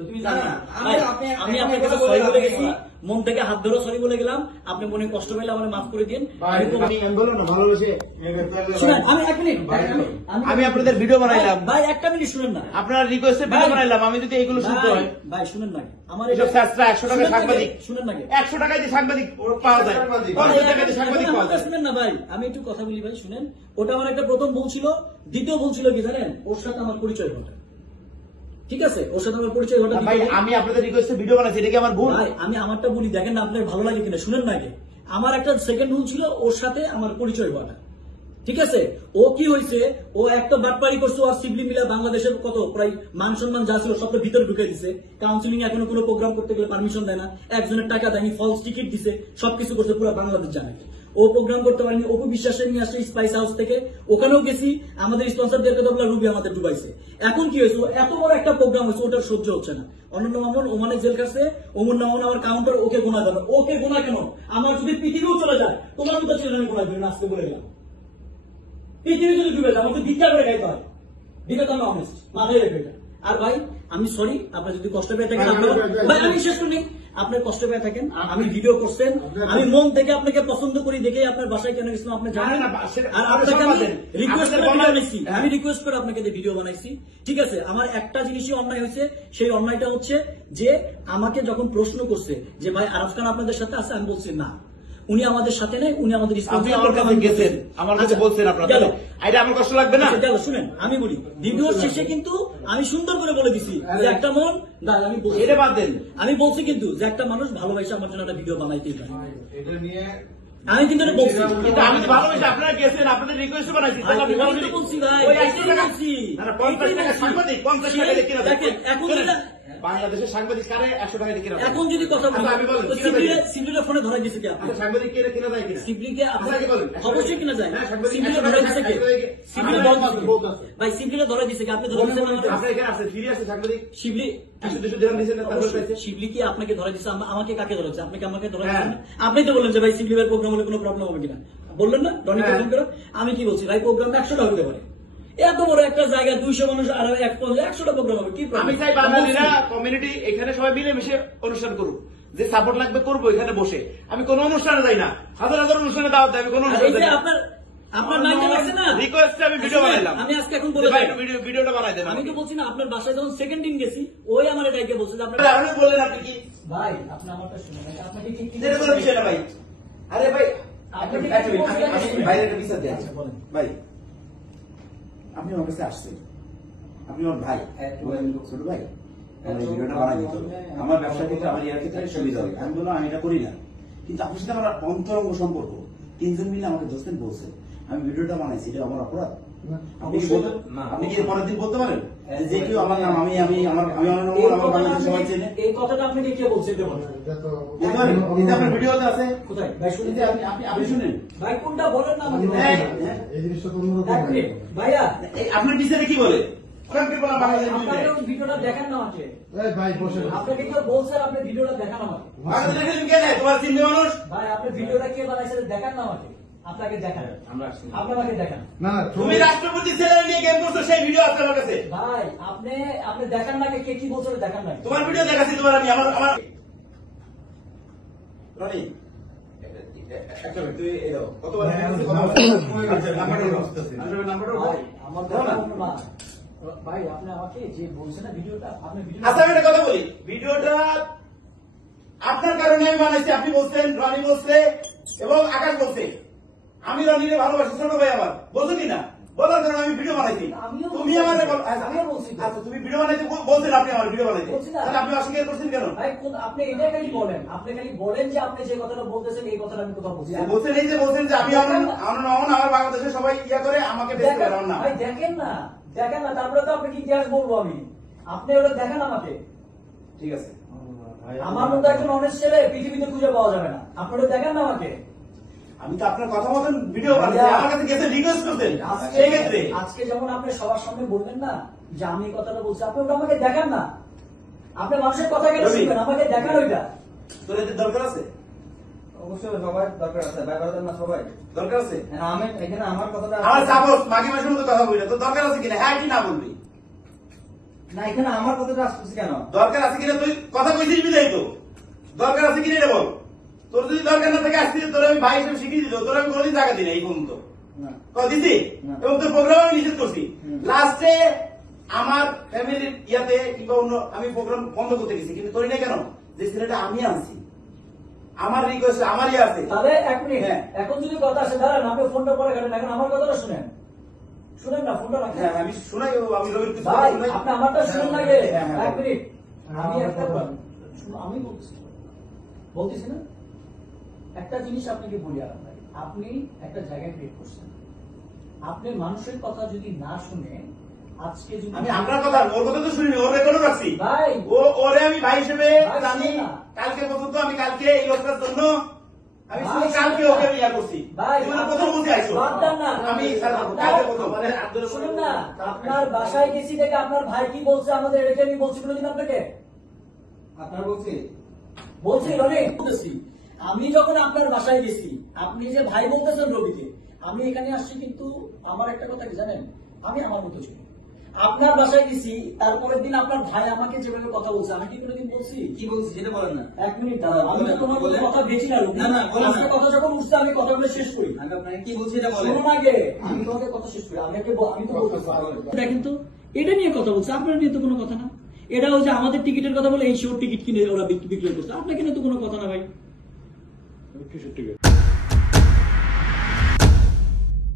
তুমি জানো না আমি আপনার কাছে সরি বলে গেছি, মন থেকে হাত ধরে সরি বলে গেলাম, আপনি মনে কষ্ট পেলে আমার মাফ করে দিন। আমি আপনাদের ভিডিও বানাইলাম ভাই, একটা মিনিট শুনেন না, আপনার রিকোয়েস্টে ভিডিও বানাইলাম, আমি যদি এগুলো শুনতে হয় ভাই শুনেন না, আমার 100 টাকা সাংবাদিক শুনেন না, 100 টাকায় দিয়ে সাংবাদিক পাওয়া যায়, 50 টাকায় দিয়ে সাংবাদিক পাওয়া যায়। শুনেন না ভাই, আমি একটু কথা বলি ভাই, শুনেন। ওটা আমার একটা প্রথম ভুল ছিল, দ্বিতীয় ভুল ছিল কি জানেন, ওর সাথে আমার পরিচয় ঘটা, ঠিক আছে, ওর সাথে আমার পরিচয় ঘটা। ভাই আমি আপনাদের রিকোয়েস্টে ভিডিও বানাইছি, এটা কি আমার ভুল? ভাই আমি আমারটা বলি, দেখেন না আপনার ভালো লাগে কিনা, শুনেন না আগে। আমার একটা সেকেন্ড ভুল ছিল, ওর সাথে আমার পরিচয় ঘটা, ঠিক আছে। ও কি হয়েছে, ও একটা বাটপারি করছে, আর সিবলি মিলা বাংলাদেশের কত প্রায় মান সম্মান যা ছিল সবটা ভিতরে ঢুকে দিছে। কাউন্সিলিং এখনো কোনো প্রোগ্রাম করতে গেলে পারমিশন দেয় না, একজনের টাকা দেয়নি, ফলস টিকিট দিছে, সবকিছু করছে, পুরো বাংলাদেশ জানে। ও প্রোগ্রাম করতে পারেনি, অপু বিশ্বাসের নিয়ে আসছে স্পাইস হাউস থেকে, ওখানেও গেছি, আমাদের স্পন্সরদেরকে তো রুবি আমাদের ডুবাইছে। এখন কি হয়েছে, এত বড় একটা প্রোগ্রাম হয়েছে, ওটার সহ্য হচ্ছে না। অনন্য মামুন ওমানে জেল কাছে, ওমর নামন আমার কাউন্টার, ওকে গোনা যাবে। ওকে গোনা কেন, আমার যদি পৃথিবীও চলে যায়, তোমার মতো ছেলে আমি গোনা দিবেন, আজকে বলে গেলাম। পৃথিবী যদি ডুবে যায়, আমাকে ভিক্ষা করে খাইতে হয়, ভিক্ষা তো আমি অনেস্ট, মাথায় রেখে এটা। আর ভাই আমি সরি, আপনার যদি কষ্ট পেয়ে থাকেন, ভাই আমি শেষ করি, আপনার কষ্ট পেয়ে থাকেন, আমি ভিডিও করছেন, আমি মন থেকে আপনাকে পছন্দ করি দেখে আপনার বাসায় কেন গেছিলাম আপনি জানেন। আর আপনাকে আমি রিকোয়েস্ট করে বানাইছি, আমি রিকোয়েস্ট করে আপনাকে ভিডিও বানাইছি, ঠিক আছে। আমার একটা জিনিসই অন্যায় হয়েছে, সেই অন্যায়টা হচ্ছে যে আমাকে যখন প্রশ্ন করছে যে ভাই আরাফ খান আপনাদের সাথে আছে, আমি বলছি না, উনি আমাদের সাথে নেই, উনি আমাদের আমার কাছে গেছেন, আমার কাছে বলছেন আপনারা, এটা আমার কষ্ট লাগবে না? চলো শুনেন, আমি বলি, ভিডিওর শেষে কিন্তু আমি সুন্দর করে বলে দিছি যে একটা মন, আমি এটা বাদ দেন, আমি বলছি কিন্তু যে একটা মানুষ ভালোবাসে আমার জন্য একটা ভিডিও বানাইতেই পারে, এটা নিয়ে আমি কিন্তু এটা বলছি। কিন্তু আমি তো ভালোবাসি, আপনারা গেছেন, আপনাদের রিকোয়েস্ট বানাইছি, তাহলে আপনি ভালোবাসি বলছি ভাই, ওই 100 টাকা বলছি না, 50 টাকা সাংবাদিক, 50 টাকা দিয়ে কিনা দেখেন। এখন বাংলাদেশের সাংবাদিক কারে 100 টাকা দিয়ে কিনা? এখন যদি কথা বলি, সিবলিটা ফোনে ধরাই দিছে কি আপনি? সাংবাদিক কে কিনা যায় কিনা? সিবলিকে আপনাকে বলেন, অবশ্যই কিনা যায়, সাংবাদিক সিবলিটা ধরাই দিছে কি? ভাই সিবলিটা ধরাই দিছে কি? আপনি ধরাই দিছেন না? আপনি এখানে আছে, ফিরে আছে সাংবাদিক, শিবলি 100-200 দিরাম দিয়েছেন না, তারপর পাইছে। শিবলি কি আপনাকে ধরাই দিছে? আমাকে কাকে ধরেছে? আপনাকে আমাকে ধরাই দিছেন? আপনি তো বললেন যে ভাই শিবলি ভাই প্রোগ্রাম হলে কোনো প্রবলেম হবে কিনা, বললেন না রনি প্রোগ্রাম করো। আমি কি বলছি ভাই, প্রোগ্রাম 100টা হতে পারে, এত বড় একটা জায়গা 200 মানুষ আর 100টা প্রোগ্রাম হবে, কি আমি চাই বাঙালিরা কমিউনিটি এখানে সবাই মিলে মিশে অনুষ্ঠান করুক, যে সাপোর্ট লাগবে করবো এখানে বসে। আমি কোন অনুষ্ঠানে যাই না, হাজার হাজার অনুষ্ঠানে দাওয়াত দেয়, আমি কোন অনুষ্ঠানে যাই না। আপনার মাইন্ডে লাগছে না, রিকোয়েস্টে আমি ভিডিও বানাইলাম, আমি আজকে এখন বলে ভাই ভিডিওটা বানাই দেন। আমি তো বলছি না, আপনার বাসায় যখন সেকেন্ড দিন গেছি, ওই আমার এটাকে বলছে যে আপনার আপনি বললেন আপনি কি ভাই, আপনি আমারটা শুনুন, আপনাকে কি কি এর কোনো বিষয় না ভাই। আরে ভাই আপনি বাইরে একটা বিচার দেন ভাই, আপনি আমার কাছে আসছেন, আপনি আমার ভাই, ছোট ভাই, ভিডিওটা বানাই দিতে হবে, আমার ব্যবসা ক্ষেত্রে আমার ইয়ার ক্ষেত্রে সুবিধা হবে। আমি বললাম আমি এটা করি না, কিন্তু আপনার সাথে আমার অন্তরঙ্গ সম্পর্ক, 3 জন মিলে আমাকে দোস্তেন বলছে আমি ভিডিওটা বানাইছি, এটা আমার অপরাধ? আপনি কি পরের দিন বলতে পারেন যে কেউ আমার নাম, আমি আমার বাংলাদেশ সবাই চেনে? এই কথাটা আপনাকে কে বলছে? আপনার ভিডিওতে আছে কোথায় ভাই? শুনতে আপনি শুনেন ভাই, কোনটা বলেন না আমাকে। এই জিনিসটা তো অন্যরকম ভাইয়া আপনার বিচারে কি বলে? ভিডিওটা দেখান না আমাকে। ভাই বসে আপনাকে কেউ বলছে, আপনি ভিডিওটা দেখান আমাকে। তোমার চিন্তা মানুষ ভাই, আপনি ভিডিওটা কে বানাইছে দেখান না আমাকে, আপনাকে দেখান, আপনাকে দেখান। না তুমি রাষ্ট্রপতি ছেলে নিয়ে গেম করছো, সেই ভিডিও আছে আমার কাছে। ভাই আপনি দেখান না, কে কি বলছে দেখান না। তোমার ভিডিও দেখাচ্ছি, তোমার আমি আমার রনি একটা মিনিট, তুই এলো কতবার ভাই, আপনি আমাকে যে বলছেন না ভিডিওটা, আপনি ভিডিও আচ্ছা আমি একটা কথা বলি, ভিডিওটা আপনার কারণে আমি বানাইছি। আপনি বলছেন, রনি বলছে এবং আকাশ বলছে আমি রনিরে ভালোবাসি, ছোট ভাই আমার, বলছো কিনা? বলার কারণে আমি ভিডিও বানাইছি। তুমি আমার আচ্ছা তুমি ভিডিও বানাইতে বলছেন, আপনি আমার ভিডিও বানাইতে, তাহলে আপনি অস্বীকার করছেন কেন? আপনি এটা খালি বলেন, আপনি খালি বলেন যে আপনি যে কথাটা বলতেছেন এই কথাটা আমি কোথাও বলছি। বলছেন এই যে বলছেন যে আমি আমার বাংলাদেশে সবাই ইয়া করে আমাকে বেশি করে না। ভাই দেখেন না, তারপরে তো আপনি কি ইতিহাস বলবো আমি, আপনি ওটা দেখেন আমাকে। ঠিক আছে, আমার মতো একজন অনেস্ট ছেলে পৃথিবীতে খুঁজে পাওয়া যাবে না, আপনি ওটা দেখেন না আমাকে। আমি তো আপনার কথা মতন ভিডিও বানাচ্ছি, আমার কাছে গেছে রিকোয়েস্ট করতেন, সেই ক্ষেত্রে আজকে যেমন আপনি সবার সামনে বলবেন না যে আমি এই কথাটা বলছি, আপনি ওটা আমাকে দেখান না। আপনি মানুষের কথা কেন শুনবেন, আমাকে দেখান ওইটা। তোর এতে দরকার আছে? অবশ্যই সবাই দরকার আছে, ব্যাপারটা না সবাই দরকার আছে। আমি এখানে আমার কথাটা আমার চাপস মাঝে মাঝে মতো কথা বলি না, তোর দরকার আছে কিনা? হ্যাঁ কি না বলবি? না এখানে আমার কথাটা আসতেছে কেন? দরকার আছে কিনা তুই কথা কইছিস বিদায় তো দরকার আছে কিনা এটা বল। তোর যদি দরকার না থাকে আসতে তোর আমি ভাই হিসেবে শিখিয়ে দিল, তোর আমি কোনোদিন টাকা দিই না এই পর্যন্ত না। দিছি না। এবং তোর প্রোগ্রাম আমি নিষেধ করছি। হুম। লাস্টে আমার ফ্যামিলির ইয়াতে কিংবা অন্য আমি প্রোগ্রাম বন্ধ করতে গেছি, কিন্তু করি না কেন? যে ছেলেটা আমি আনছি, আমার রিকোয়েস্ট আমার ইয়ে আছে। তাহলে এক মিনিট, হ্যাঁ। এখন যদি কথা আসে দাঁড়ান, আপনি ফোনটা পরে কাটেন, এখন আমার কথাটা শুনেন। শুনেন না, ফোনটা রাখেন। হ্যাঁ আমি শোনাই, আমি রবির কিছু ভাই শোনাই। আপনি আমারটা শুনুন না গে। হ্যাঁ, হ্যাঁ, এক মিনিট, আমি হ্যাঁ, একটা হ্যাঁ। আমি বলতেছি না, একটা জিনিস আপনাকে বলি আর ভাই, আপনি একটা জায়গায় ক্রিয়েট করছেন, আপনি মানুষের কথা যদি না শুনে আজকে যদি আমি আপনার কথা ওর কথা তো শুনিনি, ওর রেকর্ডও রাখছি। ভাই ওরে আমি ভাই হিসেবে ভাই, জানি। শুনুন না। কালকে পর্যন্ত আমি কালকে এই লোকটার জন্য আমি ভাই, শুধু কালকে শুনুন ওকে না। ইয়া করছি। ভাই, জীবনে প্রথম বলতে আইসো বাদ দেন না। আমি আপনার- কালকে প্রথম শুনুন না, আপনার বাসায় গেছি দেখে আপনার ভাই কি বলছে আমাদের, এটা আমি বলছি কোনোদিন আপনাকে আপনার বলছি বলছি রনি বলতেছি, আমি যখন আপনার বাসায় গেছি, আপনি যে ভাই বলতেছেন রবিকে, আমি এখানে আসছি, কিন্তু আমার একটা কথা কি জানেন, আমি আমার মতো ছিল। আপনার বাসায় গেছি, তারপরের দিন আপনার ভাই আমাকে যেভাবে কথা বলছে, আমি কি কোনোদিন বলছি? কি বলছি সেটা বলেন না। এক মিনিট দাঁড়ান, আমি তো তোমার কোনো কথা বেছি না রবি। না, না, বলেন না। আজকে কথা যখন উঠছে আমি কথাগুলো শেষ করি। আমি আপনাকে কি বলছি এটা বলেন। শুনুন আগে, আমি তোমাকে কথা শেষ করি। আমি তো বলতেছি দেখেন তো, এটা নিয়ে কথা বলছে, আপনার নিয়ে তো কোনো কথা না। এটা হচ্ছে আমাদের টিকিটের কথা বলে এই শোর টিকিট কিনে ওরা বিক্রি করছে, আপনাকে নিয়ে তো কোনো কথা না ভাই। কিসের টিকিট?